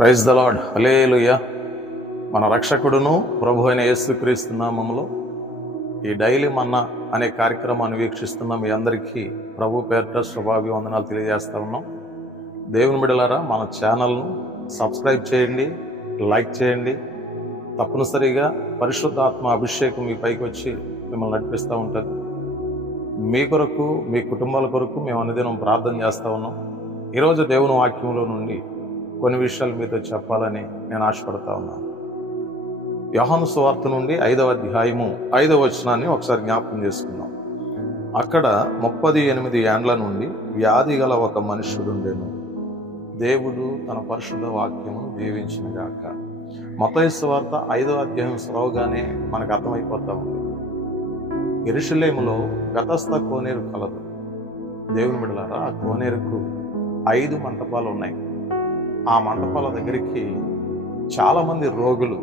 Praise the lord. హల్లెలూయా. మన రక్షకుడును ప్రభు అయిన యేసుక్రీస్తు నామములో ఈ డైలీ మన్నా అనే కార్యక్రమాన్ని వీక్షిస్తున్న మీ అందరికీ ప్రభు పేరిట శుభాభివందనాలు తెలియజేస్తా ఉన్నాం. దేవుని బిడ్డలారా, మన ఛానల్ను సబ్స్క్రైబ్ చేయండి, లైక్ చేయండి. తప్పనిసరిగా పరిశుద్ధాత్మ అభిషేకం మీ పైకి వచ్చి మిమ్మల్ని నడిపిస్తూ ఉంటుంది. మీ కొరకు, మీ కుటుంబాల కొరకు మేము అనుదినం ప్రార్థన చేస్తూ ఉన్నాం. ఈరోజు దేవుని వాక్యంలో నుండి కొన్ని విషయాలు మీతో చెప్పాలని నేను ఆశపడతా ఉన్నాను. యోహాను సువార్త నుండి 5వ అధ్యాయము 5వ వచనాన్ని ఒకసారి జ్ఞాపకం చేసుకుందాం. అక్కడ 38 ఏండ్ల నుండి వ్యాధి గల ఒక మనుష్యుడుండెను. దేవుడు తన పరిశుద్ధ వాక్యమును దీవించిన గాక. మత్తయి సువార్త 5వ అధ్యాయం చదవగానే మనకు అర్థమైపోతా ఉంది. యెరూషలేములో బెతస్దా కోనేరు కలదు. దేవుని బిడ్డలారా, ఆ కోనేరుకు 5 మంటపాలు ఉన్నాయి. ఆ మంటపాల దగ్గరికి చాలామంది రోగులు,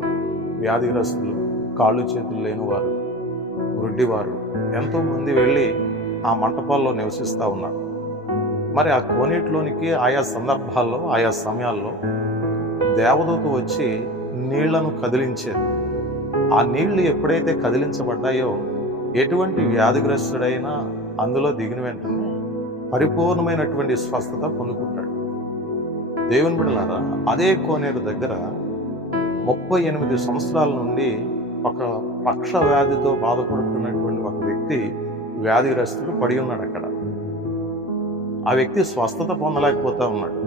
వ్యాధిగ్రస్తులు, కాళ్ళు చేతులు లేనివారు, వృడ్డివారు ఎంతోమంది వెళ్ళి ఆ మంటపాల్లో నివసిస్తూ ఉన్నారు. మరి ఆ కోనేటిలోనికి ఆయా సందర్భాల్లో, ఆయా సమయాల్లో దేవదూత వచ్చి నీళ్లను కదిలించేది. ఆ నీళ్లు ఎప్పుడైతే కదిలించబడ్డాయో ఎటువంటి వ్యాధిగ్రస్తుడైనా అందులో దిగిన వెంటనే పరిపూర్ణమైనటువంటి స్వస్థత పొందుకుంటాడు. దేవుని బిడ్డలారా, అదే కోనేరు దగ్గర 38 సంవత్సరాల నుండి ఒక పక్ష వ్యాధితో బాధపడుతున్నటువంటి ఒక వ్యక్తి, వ్యాధిగ్రస్తుడు పడి ఉన్నాడు. అక్కడ ఆ వ్యక్తి స్వస్థత పొందలేకపోతా ఉన్నాడు.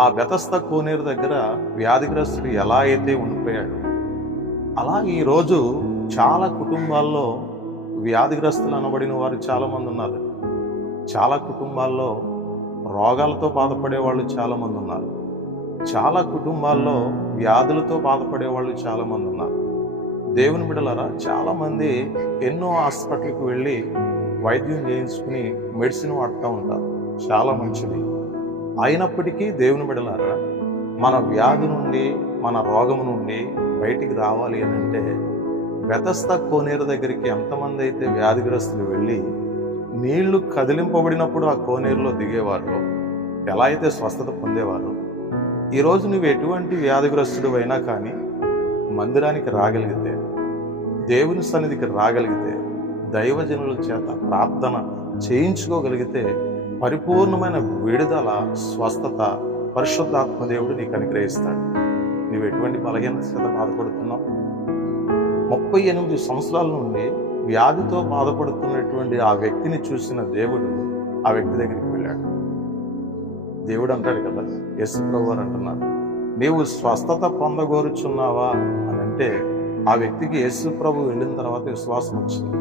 ఆ బెతస్దా కోనేరు దగ్గర వ్యాధిగ్రస్తుడు ఎలా అయితే ఉండిపోయాడు, అలా ఈరోజు చాలా కుటుంబాల్లో వ్యాధిగ్రస్తులు అనబడిన వారు చాలామంది ఉన్నారు. చాలా కుటుంబాల్లో రోగాలతో బాధపడే వాళ్ళు చాలామంది ఉన్నారు. చాలా కుటుంబాల్లో వ్యాధులతో బాధపడే వాళ్ళు చాలామంది ఉన్నారు. దేవుని బిడ్డలారా, చాలామంది ఎన్నో హాస్పిటల్కి వెళ్ళి వైద్యం చేయించుకుని మెడిసిన్ వాడుతూ ఉంటారు. చాలా మంచిది. అయినప్పటికీ దేవుని బిడ్డలారా, మన వ్యాధి నుండి, మన రోగము నుండి బయటికి రావాలి అని అంటే బెతస్దా కోనేరు దగ్గరికి ఎంతమంది అయితే వ్యాధిగ్రస్తులు వెళ్ళి నీళ్లు కదిలింపబడినప్పుడు ఆ కోనేరులో దిగేవారు, ఎలా అయితే స్వస్థత పొందేవారు, ఈరోజు నువ్వు ఎటువంటి వ్యాధిగ్రస్తుడు అయినా కానీ మందిరానికి రాగలిగితే, దేవుని సన్నిధికి రాగలిగితే, దైవజనుల చేత ప్రార్థన చేయించుకోగలిగితే పరిపూర్ణమైన విడుదల, స్వస్థత పరిశుద్ధాత్మ దేవుడు నీకు అనుగ్రహిస్తాడు. నువ్వు ఎటువంటి బలహీనత చేత బాధపడుతున్నావు? 38 సంవత్సరాల నుండి వ్యాధితో బాధపడుతున్నటువంటి ఆ వ్యక్తిని చూసిన దేవుడు ఆ వ్యక్తి దగ్గరికి వెళ్ళాడు. దేవుడు అంటాడు కదా, యేసు ప్రభువు అంటున్నారు, నీవు స్వస్థత పొందగోరుచున్నావా అని అంటే ఆ వ్యక్తికి యేసు ప్రభు వెళ్ళిన తర్వాత విశ్వాసం వచ్చింది.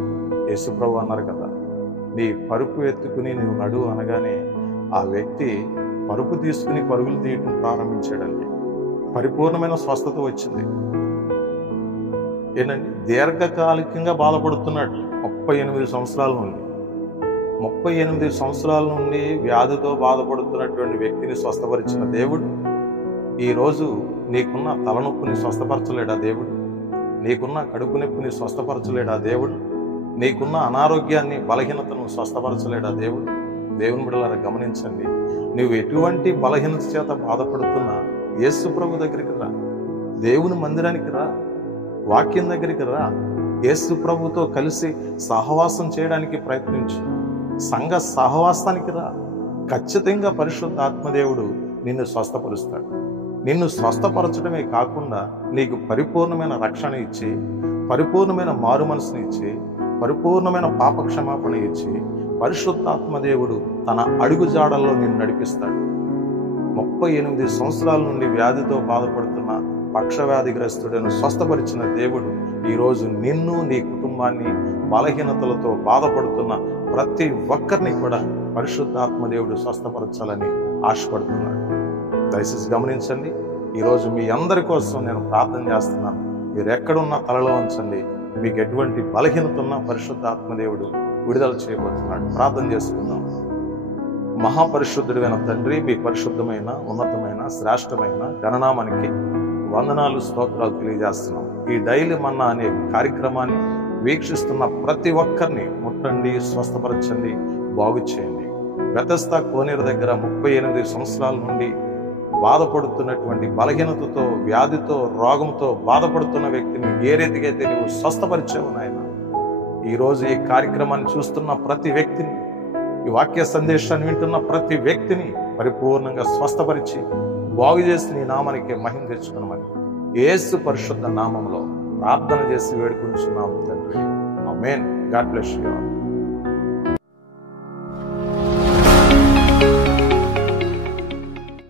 యేసు ప్రభు అన్నారు కదా, నీ పరుపు ఎత్తుకుని నువ్వు నడు అనగానే ఆ వ్యక్తి పరుపు తీసుకుని పరుగులు తీయటం ప్రారంభించాడండి. పరిపూర్ణమైన స్వస్థత వచ్చింది. ఏంటంటే దీర్ఘకాలికంగా బాధపడుతున్నాడు 38 సంవత్సరాల నుండి. 38 సంవత్సరాల నుండి వ్యాధితో బాధపడుతున్నటువంటి వ్యక్తిని స్వస్థపరిచిన దేవుడు ఈరోజు నీకున్న తలనొప్పిని స్వస్థపరచలేడా దేవుడు? నీకున్న కడుపు నొప్పిని స్వస్థపరచలేడా దేవుడు? నీకున్న అనారోగ్యాన్ని, బలహీనతను స్వస్థపరచలేడా దేవుడు? దేవుని బిడ్డలారా, గమనించండి. నువ్వు ఎటువంటి బలహీనత చేత బాధపడుతున్నా యేసు ప్రభు దగ్గరికి రా, దేవుని మందిరానికి రా, వాక్యం దగ్గరికి రా, యేసు ప్రభుతో కలిసి సహవాసం చేయడానికి ప్రయత్నించు, సంఘ సహవాసానికి రా. ఖచ్చితంగా పరిశుద్ధ ఆత్మదేవుడు నిన్ను స్వస్థపరుస్తాడు. నిన్ను స్వస్థపరచడమే కాకుండా నీకు పరిపూర్ణమైన రక్షణ ఇచ్చి, పరిపూర్ణమైన మారు మనసుని ఇచ్చి, పరిపూర్ణమైన పాపక్షమాపణ ఇచ్చి, పరిశుద్ధాత్మదేవుడు తన అడుగుజాడల్లో నిన్ను నడిపిస్తాడు. 38 సంవత్సరాల నుండి వ్యాధితో బాధపడుతున్న పక్షవ్యాధిగ్రస్తుడను స్వస్థపరిచిన దేవుడు ఈరోజు నిన్ను, నీ కుటుంబాన్ని, బలహీనతలతో బాధపడుతున్న ప్రతి ఒక్కరిని కూడా పరిశుద్ధాత్మదేవుడు స్వస్థపరచాలని ఆశపడుతున్నాడు. దయచేసి గమనించండి. ఈరోజు మీ అందరి కోసం నేను ప్రార్థన చేస్తున్నాను. మీరు ఎక్కడున్నా తలలో ఉంచండి. మీకు ఎటువంటి బలహీనత ఉన్నా పరిశుద్ధాత్మదేవుడు విడుదల చేయబోతున్నాడు. ప్రార్థన చేసుకుందాం. మహాపరిశుద్ధుడైన తండ్రి, మీ పరిశుద్ధమైన, ఉన్నతమైన, శ్రేష్టమైన గణనామానికి వందనాలు, స్తోత్రాలు తెలియజేస్తున్నాం. ఈ డైలీ మన్నా అనే కార్యక్రమాన్ని వీక్షిస్తున్న ప్రతి ఒక్కరిని ముట్టండి, స్వస్థపరచండి, బాగు చేయండి. బెతస్దా కోనేరు దగ్గర 38 సంవత్సరాల నుండి బాధపడుతున్నటువంటి బలహీనతతో, వ్యాధితో, రోగంతో బాధపడుతున్న వ్యక్తిని ఏ రీతిగా అయితే నువ్వు స్వస్థపరిచావు నాయన, ఈరోజు ఈ కార్యక్రమాన్ని చూస్తున్న ప్రతి వ్యక్తిని, ఈ వాక్య సందేశాన్ని వింటున్న ప్రతి వ్యక్తిని పరిపూర్ణంగా స్వస్థపరిచి బాగు చేసి నీ నామానికి మహిమ తెచ్చుకున్నామని యేసు పరిశుద్ధ నామంలో ప్రార్థన చేసి వేడుకుంటున్నాము తండ్రి. Amen. God bless you all.